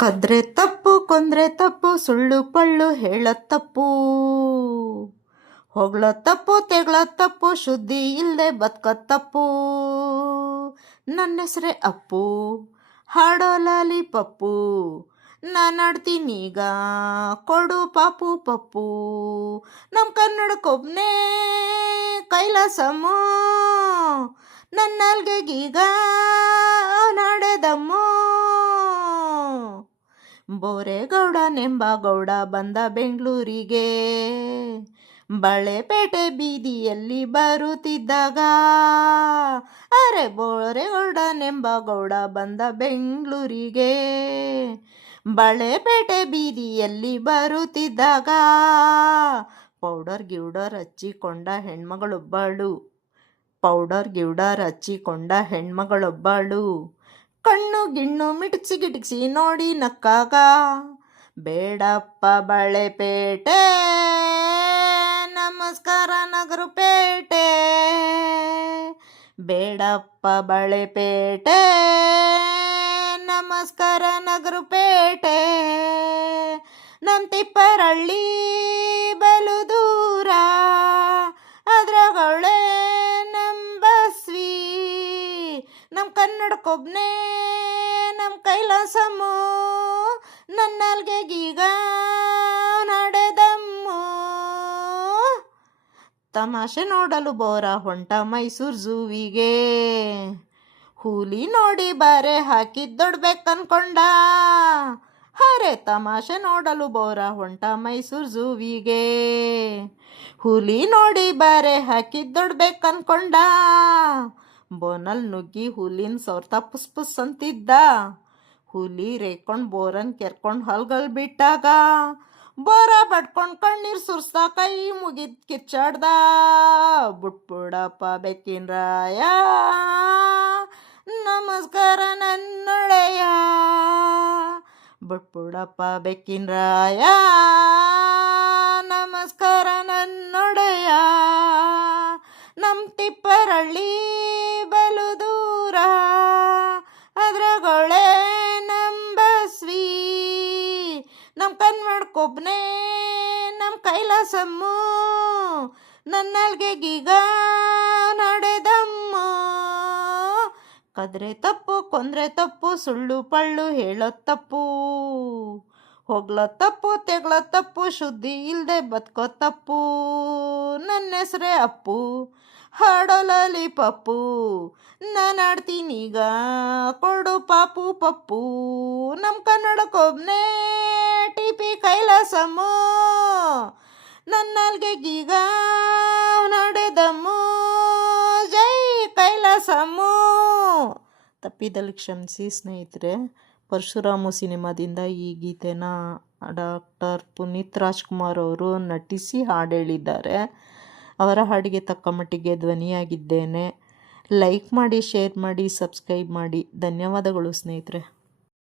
ಕದ್ರೆ ತಪ್ಪು ಕೊಂದ್ರೆ ತಪ್ಪು ಸುಳ್ಳು ಪಳ್ಳು ಹೇಳೋ ತಪ್ಪು ಹೊಗಳೋ ತಪ್ಪು ತೆಗಳೋ ತಪ್ಪು ಶುದ್ಧಿ ಇಲ್ಲದೆ ಬದುಕೋ ತಪ್ಪು. ನನ್ನ ಹೆಸರೇ ಅಪ್ಪು ಹಾಡೋ ಲಾಲಿ ಪಪ್ಪು ನಾನು ಆಡ್ತೀನೀಗ ಕೊಡು ಪಾಪು ಪಪ್ಪು. ನಮ್ಮ ಕನ್ನಡಕ್ಕೊಬ್ನೇ ಕೈಲಾಸಮ್ಮು ನನ್ನ ನಾಲ್ಗೆಗೀಗ ನಾಡೆದಮ್ಮು. ಬೋರೇಗೌಡನೆಂಬ ಗೌಡ ಬಂದ ಬೆಂಗಳೂರಿಗೆ ಬಳೆಪೇಟೆ ಬೀದಿಯಲ್ಲಿ ಬರುತ್ತಿದ್ದಾಗ. ಅರೆ ಬೋರೇಗೌಡನೆಂಬ ಗೌಡ ಬಂದ ಬೆಂಗಳೂರಿಗೆ ಬಳೆಪೇಟೆ ಬೀದಿಯಲ್ಲಿ ಬರುತ್ತಿದ್ದಾಗ ಪೌಡರ್ ಗಿವ್ಡರ್ ಹಚ್ಚಿಕೊಂಡ ಹೆಣ್ಮಗಳೊಬ್ಬಳು ಕಣ್ಣು ಗಿಣ್ಣು ಮಿಟ್ಸಿ ಗಿಟ್ಸಿ ನೋಡಿ ನಕ್ಕಾಗ. ಬೇಡಪ್ಪ ಬಳೆಪೇಟೆ ನಮಸ್ಕಾರ ನಗರಪೇಟೆ, ಬೇಡಪ್ಪ ಬಳೆಪೇಟೆ ನಮಸ್ಕಾರ ನಗರಪೇಟೆ. ನಮ್ಮ ತಿಪ್ಪರಳ್ಳಿ ಬಲು ದೂರ ಅದ್ರಗಳೆ ನಂಬಸ್ವಿ. ನಮ್ಮ ಕನ್ನಡಕ್ಕೊಬ್ನೇ ನಮ್ಮ ಕೈಲಾಸಮ್ಮು ನನ್ನ ನಾಲ್ಗೆಗೀಗ ನಡೆದಮ್ಮು. ತಮಾಷೆ ನೋಡಲು ಬೋರ ಹೊಂಟ ಮೈಸೂರು ಝೂವಿಗೆ, ಹುಲಿ ನೋಡಿ ಬಾರೆ ಹಾಕಿದ್ದೊಡ್ಬೇಕನ್ಕೊಂಡ. ಅರೆ ತಮಾಷೆ ನೋಡಲು ಬೋರ ಹೊಂಟ ಮೈಸೂರು ಝೂವಿಗೆ, ಹುಲಿ ನೋಡಿ ಬಾರೆ ಹಾಕಿದ್ದೊಡ್ಬೇಕನ್ಕೊಂಡ. ಬೋನಲ್ಲಿ ನುಗ್ಗಿ ಹುಲಿನ ಸೌರ್ತ ಪುಸ್ ಪುಸ್ ಅಂತಿದ್ದ. ಹುಲಿ ರೇಕೊಂಡು ಬೋರನ್ ಕೆರ್ಕೊಂಡು ಹಲ್ಗಲ್ ಬಿಟ್ಟಾಗ ಬೋರ ಬಡ್ಕೊಂಡು ಕಣ್ಣೀರು ಸುರಿಸ್ತಾ ಕೈ ಮುಗಿದ್ ಕಿಚ್ಚಾಡ್ದ. ಬುಟ್ಬಿಡಪ್ಪ ಬೆಕ್ಕಿನ ರಾಯ ನಮಸ್ಕಾರ ನನ್ನೊಡೆಯ, ಬುಟ್ಬಿಡಪ್ಪ ಬೆಕ್ಕಿನ ರಾಯ ನಮಸ್ಕಾರ ನನ್ನೊಡೆಯ. ನಮ್ಮ ತಿಪ್ಪರಳ್ಳಿ ಬಲು ದೂರ ಅದ್ರಗೊಳೆ ನಂಬಸ್ವಿ. ನಮ್ಮ ಕನ್ನಡಕ್ಕೊಬ್ನೇ ನಮ್ಮ ಕೈಲಾಸಮ್ಮು ನನ್ನ ನಾಲ್ಗೆಗೀಗ ನಡೆದಮ್ಮು. ಕದ್ರೆ ತಪ್ಪು ಕೊಂದ್ರೆ ತಪ್ಪು ಸುಳ್ಳು ಪಳ್ಳು ಹೇಳೋ ತಪ್ಪು, ಹೊಗಳೋ ತಪ್ಪು ತೆಗಳೋ ತಪ್ಪು ಶುದ್ಧಿ ಇಲ್ಲದೆ ಬದುಕೋ ತಪ್ಪು. ನನ್ನ ಹೆಸರೇ ಅಪ್ಪು ಹಾಡೋ ಲಾಲಿ ಪಪ್ಪು ನಾನು ಆಡ್ತೀನೀಗ ಕೊಡು ಪಾಪು ಪಪ್ಪು. ನಮ್ಮ ಕನ್ನಡಕ್ಕೊಬ್ನೇ ಟಿಪಿ ಕೈಲಾಸಮ್ಮು ನನ್ನ ನಾಲ್ಗೆಗೀಗ ನಡೆದಮ್ಮು. ಜೈ ಕೈಲಾಸಮ್ಮು. ತಪ್ಪಿದಲ್ಲಿ ಕ್ಷಮಿಸಿ ಸ್ನೇಹಿತರೆ. ಪರಶುರಾಮು ಸಿನಿಮಾದಿಂದ ಈ ಗೀತೆನ ಡಾಕ್ಟರ್ ಪುನೀತ್ ರಾಜ್ಕುಮಾರ್ ಅವರು ನಟಿಸಿ ಹಾಡು ಹೇಳಿದ್ದಾರೆ. ಅವರ ಹಾಡಿಗೆ ತಕ್ಕ ಮಟ್ಟಿಗೆ ಧ್ವನಿಯಾಗಿದ್ದೇನೆ. ಲೈಕ್ ಮಾಡಿ, ಶೇರ್ ಮಾಡಿ, ಸಬ್ಸ್ಕ್ರೈಬ್ ಮಾಡಿ. ಧನ್ಯವಾದಗಳು ಸ್ನೇಹಿತರೆ.